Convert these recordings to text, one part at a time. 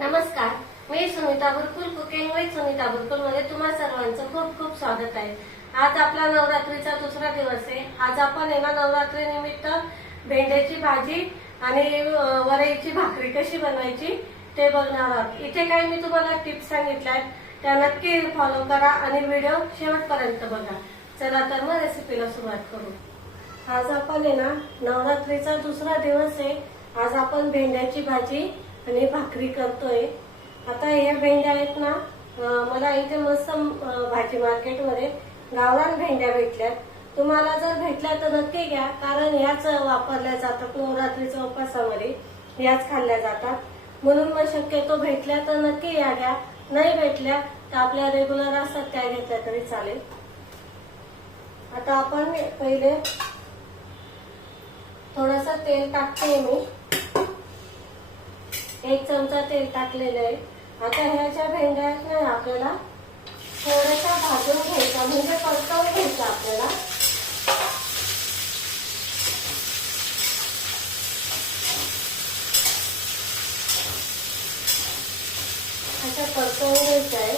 नमस्कार मी Sunita Burkul cooking with Sunita बुरकुलमध्ये तुम्हा सर्वांचं खूप खूप स्वागत आहे. आज आपला नवरात्रीचा दुसरा दिवस आहे. आज आपण आहे ना नवरात्री निमित्त भेंड्याची भाजी आणि वरईची भाकरी कशी बनवायची ते बघणार आहोत. इथे काही मी तुम्हाला टिप्स सांगितल्या आहेत. त्या नक्की फॉलो करा आणि व्हिडिओ शेवटपर्यंत बघा. चला तर मग रेसिपीला सुरुवात करू. आज आपण आहे ना नवरात्रीचा दुसरा दिवस आहे. आज आपण भेंड्याची भाजी आणि भाकरी करतोय. आता या भेंड्या आहेत ना मला इथे मस्त भाजी मार्केटमध्ये गावरान भेंड्या भेटल्यात. तुम्हाला जर भेटल्या तर नक्की घ्या कारण ह्याच वापरल्या जातात नवरात्रीच्या उपासामध्ये ह्याच खाल्ल्या जातात. म्हणून मग शक्यतो भेटल्या तर नक्की या घ्या. नाही भेटल्या तर आपल्या रेग्युलर असतात त्या घेतल्या तरी चालेल. आता आपण पहिले थोडस तेल टाकते मी. एक चमचा तेल टाकलेलं आहे. आता ह्याच्या भेंड्यात ना आपल्याला थोडासा भाजून घ्यायचा म्हणजे परतवून घ्यायचा आपल्याला. अशा परतवून घ्यायच्या आहे.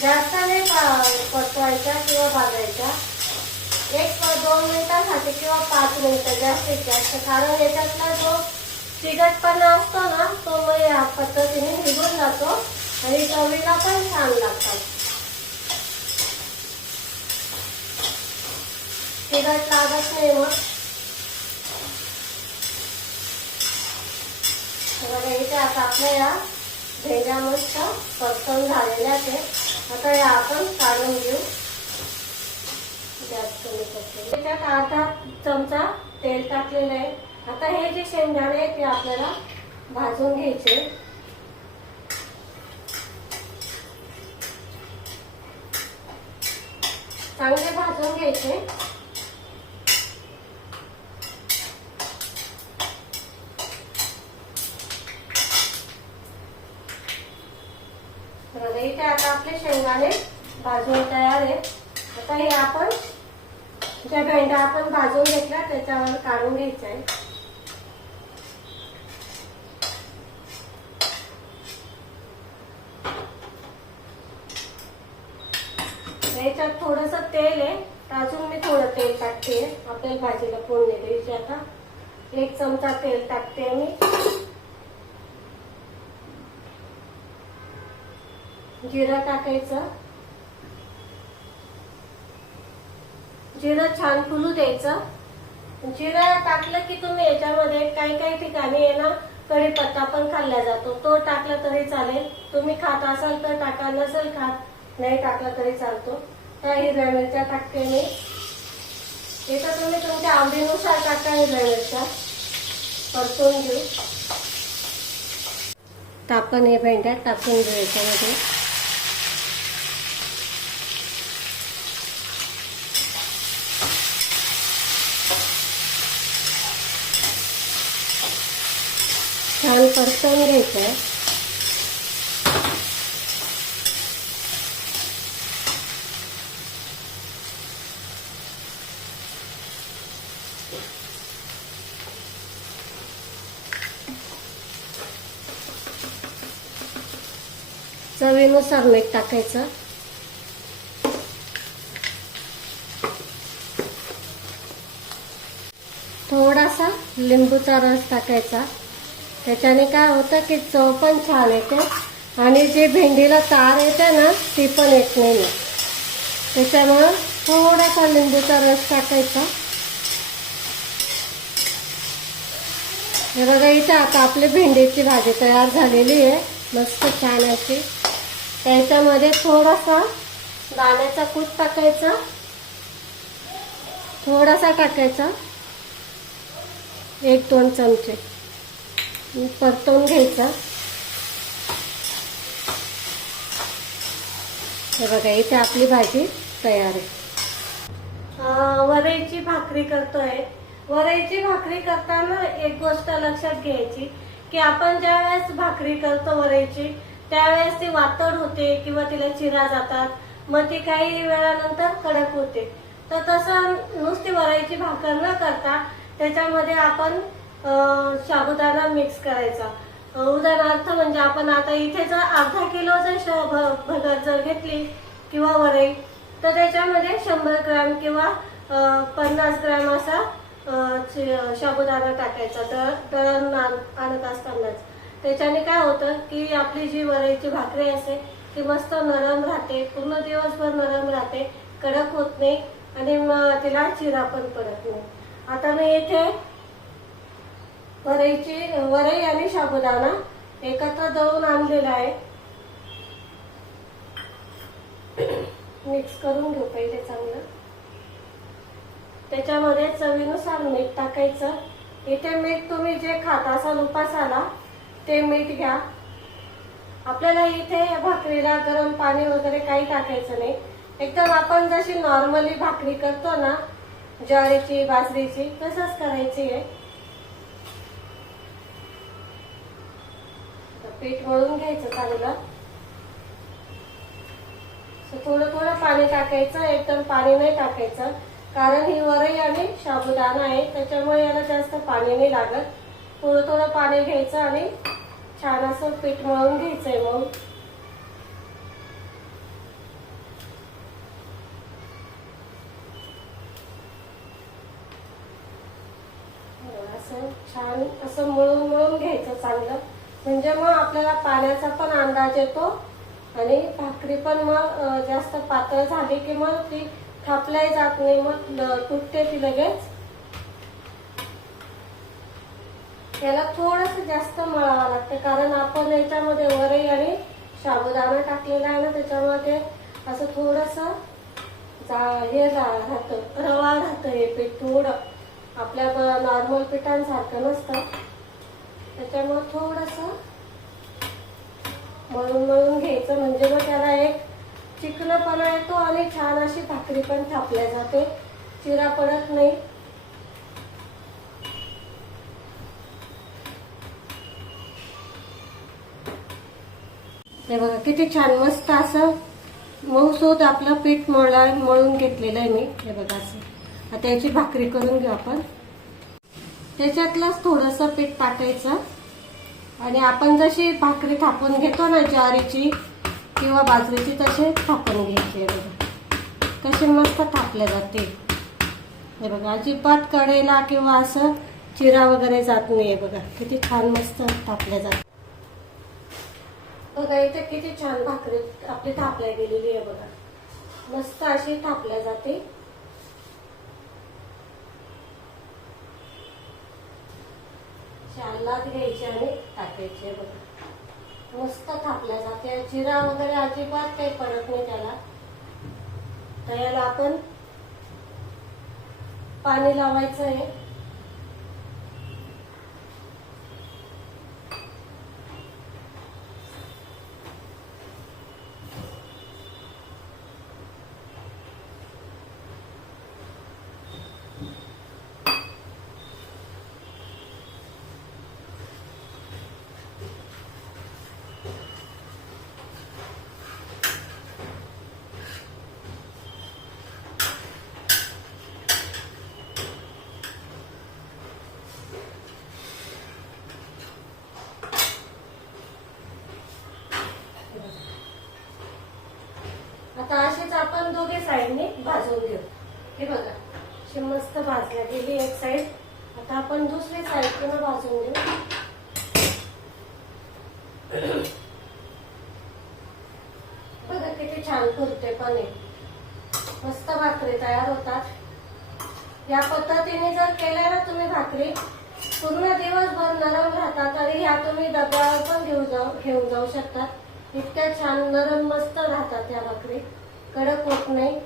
जास्त नाही पा- परतवायच्या किंवा भाजायच्या एक दोन मिनिटांसाठी किंवा पाच मिनिटं जास्तीत जास्त कारण याच्यातला जो चिकटपणा असतो ना तो मग या पद्धतीने निघून जातो आणि चवीला पण छान लागतात. चिकट लागत नाही मग. बघा इथे आता आपल्या या भेंड्या मस्त परतवून झालेल्या आहेत. आता या आपण काढून घेऊ. जास्त त्याच्यात अर्धा चमचा तेल टाकलेलं आहे. आता हे जे शेंगदाणे आहेत ते आपल्याला भाजून घ्यायचे चांगले भाजून घ्यायचे इथे आता आपले शेंगदाणे भाजून तयार आहे आता हे आपण ज्या भेंड्या आपण भाजून घेतल्या त्याच्यावर काढून घ्यायचं आहे याच्यात थोडस तेल आहे. तर अजून मी थोडं तेल टाकते. आपल्याला भाजीला फोडणी द्यायची आता. एक चमचा तेल टाकते मी जिरं टाकायचं. जिरं छान फुलू द्यायचं. जिरं टाकलं की तुम्ही याच्यामध्ये काही काही ठिकाणी आहे ना कढीपत्ता पण खाल्ला जातो. तो टाकला तरी चालेल. तुम्ही खात असाल तर टाका नसेल खात नाही टाकला तरी चालतो. त्या हिरव्या मिरच्या टाकते मी तुम्ही तुमच्या आवडीनुसार टाका हिरव्या मिरच्या परतून घेऊ. तापण हे भेंड्या टाकून घेऊ याच्यामध्ये. छान परतून घ्यायचं आहे. चवीनुसार मीठ टाकायचं. थोडासा लिंबूचा रस टाकायचा. त्याच्याने काय होतं की चव पण छान येते आणि जे भेंडीला तार येते ना ती पण येत नाही. त्याच्यामुळं थोडासा लिंबूचा रस टाकायचा. हे बघा इथे आता आपली भेंडीची भाजी तयार झालेली आहे. मस्त छान अशी. त्याच्यामध्ये थोडासा दाण्याचा कूट टाकायचा. थोडासा टाकायचा. एक दोन चमचे. परतवून घ्यायचा. हे बघा इथे आपली भाजी तयार आहे. वरईची भाकरी करतोय. वरईची भाकरी करताना एक गोष्ट लक्षात घ्यायची की आपण ज्या वेळेस भाकरी करतो वरईची त्यावेळेस ती वातड होते किंवा तिला चिरा जातात. मग ती काही वेळानंतर कडक होते. तर तसं नुसती वरायची भाकर न करता त्याच्यामध्ये आपण साबुदाणा मिक्स करायचा. उदाहरणार्थ म्हणजे आपण आता इथे जर अर्धा किलो जर श- भगर जर घेतली किंवा वरई तर त्याच्यामध्ये शंभर ग्रॅम किंवा पन्नास ग्रॅम असा अं, साबुदाणा टाकायचा. दळ दळण आण- आणत असतानाच. त्याच्याने काय होतं की आपली जी वरईची भाकरी असते ती मस्त नरम राहते पूर्ण दिवसभर नरम राहते कडक होत नाही आणि मग तिला चिरा पण पडत नाही. आता मी इथे वरईची वरई आणि साबुदाणा एकत्र दळून आणलेला आहे. मिक्स करून घेऊ पहिले चांगलं. त्याच्यामध्ये चवीनुसार मीठ टाकायचं. इथे मीठ तुम्ही जे खात असाल उपासाला ते मीठ घ्या. आपल्याला इथे भाकरीला गरम पाणी वगैरे काही टाकायचं नाही. एकदम आपण जशी नॉर्मली भाकरी करतो ना ज्वारीची बाजरीची तसंच करायची आहे. पीठ मळून घ्यायचं चांगलं. थोडं थोडं पाणी टाकायचं एकदम पाणी नाही टाकायचं. कारण ही वरई आणि साबुदाणा आहे त्याच्यामुळे याला जास्त पाणी नाही लागत. थोडं थोडं पाणी घ्यायचं आणि छान असं पीठ मळून घ्यायचंय मग. असं छान असं मळून मळून घ्यायचं चांगलं. म्हणजे मग आपल्याला पाण्याचा पण अंदाज येतो आणि भाकरी पण मग जास्त पातळ झाली की मग ती थापल्याही जात नाही मग तुटते ती लगेच. याला थोडस जास्त मळावं लागतं. कारण आपण याच्यामध्ये वरई आणि साबुदाणा टाकलेला आहे ना त्याच्यामध्ये असं थोडस हे रा- राहतं रवा राहतं हे पीठ थोडं. आपल्या नॉर्मल पिठांसारखं नसतं. त्याच्यामुळे थोडस मळून मळून घ्यायचं. म्हणजे मग त्याला एक चिकनपणा येतो आणि छान अशी भाकरी पण थापल्या जाते. चिरा पडत नाही. हे बघा किती छान मस्त असं मऊसूत आपलं पीठ मळा मळून घेतलेलं आहे मी. हे बघा असं. आता याची भाकरी करून घेऊ आपण. त्याच्यातलंच थोडंसं पीठ पाठायचं आणि आपण जशी भाकरी थापून घेतो ना ज्वारीची किंवा बाजरीची तसे थापून घ्यायची बघा. तशी मस्त थापल्या जाते. हे बघा अजिबात कडेला किंवा असं चिरा वगैरे जात नाही आहे बघा. किती छान मस्त थापल्या जाते. बघा इथे किती छान भाकरी आपली थापल्या गेलेली आहे बघा. मस्त अशी थापल्या जाते. शालात घ्यायची आणि टाकायची बघा. मस्त थापल्या जाते. जिरा वगैरे अजिबात काही पडत नाही त्याला. तर याला आपण पाणी लावायचं आहे. आता अशीच आपण दोघे साईडने भाजून घेऊ. हे बघा अशी मस्त भाजल्या गेली एक साईड आता आपण दुसरी साईड पण भाजून घेऊ. बघा किती छान फुलते पण मस्त भाकरी तयार होतात. या पद्धतीने जर केल्या ना तुम्ही भाकरी पूर्ण दिवसभर नरम राहतात तरी ह्या तुम्ही डब्यावर पण घेऊन जाऊ घेऊन जाऊ शकतात. इतक्या छान नरम मस्त राहतात या भाकरी कडक होत नाही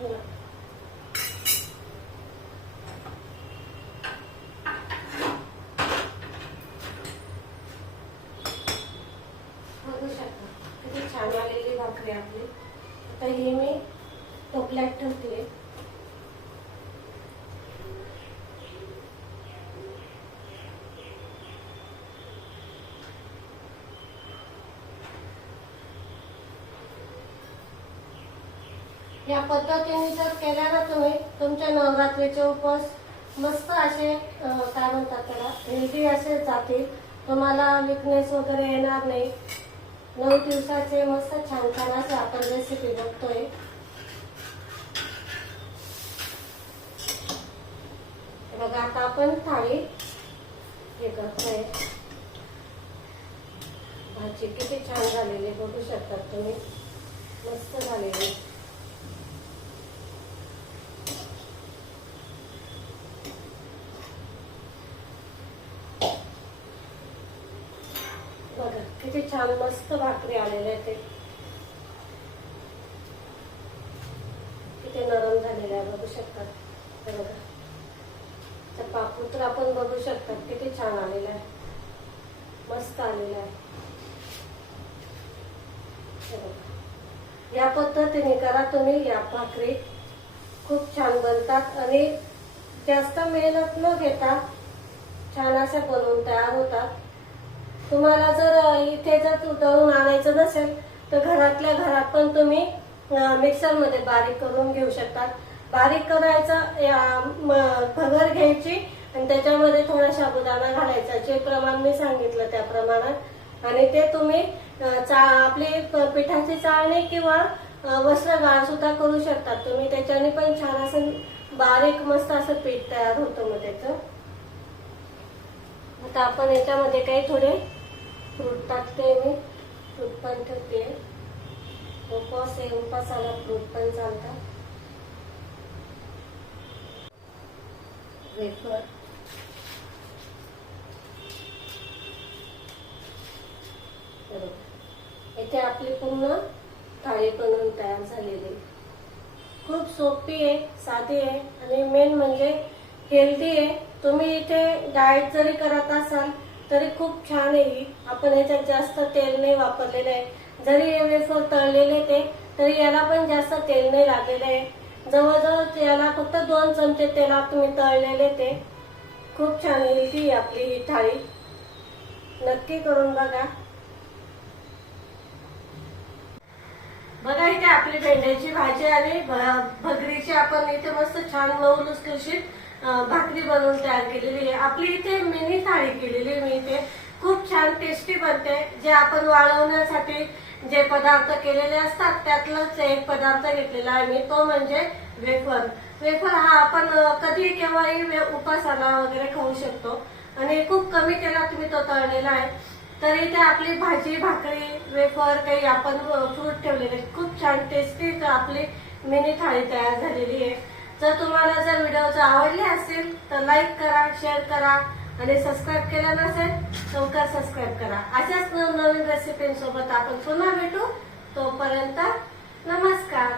बघा. टाकले आपले. आता हे मी टोपल्यात ठेवते या पद्धतीने जर केल्या ना तुम्ही तुमच्या नवरात्रीचे उपवास मस्त असे काय म्हणतात त्याला हेल्दी असे जातील. तुम्हाला विकनेस वगैरे येणार नाही. नऊ दिवसाचे मस्त छान छान असे आपण रेसिपी बघतोय. बघा आता आपण थाळी हे करतोय. भाजी किती छान झालेली आहे, बघू शकतात तुम्ही. मस्त झालेली आहे. बघा किती छान मस्त भाकरी आलेले आहेत ते. किती नरम झालेले आहे बघू शकतात. बरोबर बघा. तर पापूत्र आपण बघू शकतात किती छान आलेला आहे. मस्त आलेला आहे. या पद्धतीने करा तुम्ही या भाकरी. खूप छान बनतात आणि जास्त मेहनत न घेता छान अशा बनवून तयार होतात. तुम्हाला जर इथे जर दळून आणायचं नसेल तर घरातल्या घरात पण तुम्ही मिक्सरमध्ये बारीक करून घेऊ शकतात बारीक करायचं भगर घ्यायची आणि त्याच्यामध्ये थोडा साबुदाणा घालायचा जे प्रमाण मी सांगितलं त्या प्रमाणात आणि ते तुम्ही चा आपली पिठाची चाळणी किंवा अं, वस्त्रगाळ सुद्धा करू शकतात तुम्ही त्याच्याने पण छान असं बारीक मस्त असं पीठ तयार होतं मग त्याचं. आता आपण याच्यामध्ये काही थोडे फ्रूट टाकते मी फ्रूट पण ठेवते. उपवास आहे आला फ्रूट पण चालतात वेफर इथे आपली पूर्ण थाळी बनवून तयार झालेली. खूप सोपी आहे साधी आहे आणि मेन म्हणजे हेल्दी आहे. तुम्ही इथे डाएट जरी करत असाल तरी खूप छान आहे आपण याच्यात जास्त तेल नाही वापरलेलं आहे. जरी हे वेफर तळलेले ते तरी याला पण जास्त तेल नाही लागलेलं आहे. जवळजवळ याला फक्त दोन चमचे तेलात तुम्ही तळलेले ते. खूप छान येईल ती आपली ही थाळी. नक्की करून बघा. बघा इथे आपली भेंड्याची भाजी आली. भगरीची आपण इथे मस्त छान मऊ लुसलुशीत भाकरी बनवून तयार केलेली आहे. आपली इथे मिनी थाळी केलेली आहे मी इथे. खूप छान टेस्टी बनते. जे आपण वाळवण्यासाठी जे पदार्थ केलेले असतात त्यातलाच एक पदार्थ घेतलेला आहे मी. तो म्हणजे वेफर. वेफर हा आपण कधी केव्हाही वे- उपासाला वगैरे खाऊ शकतो. आणि खूप कमी तेलात तुम्ही तो तळलेला आहे. तर इथे आपली भाजी भाकरी वेफर काही आपण फ्रूट ठेवलेले आहेत. खूप छान टेस्टी आपली मिनी थाळी तयार झालेली आहे. जर तुम्हाला जर व्हिडिओ जर आवडले असेल तर लाईक करा शेअर करा आणि सबस्क्राईब केलं नसेल तर सबस्क्राईब करा. अशाच नवनवीन रेसिपींसोबत आपण पुन्हा भेटू. तोपर्यंत नमस्कार.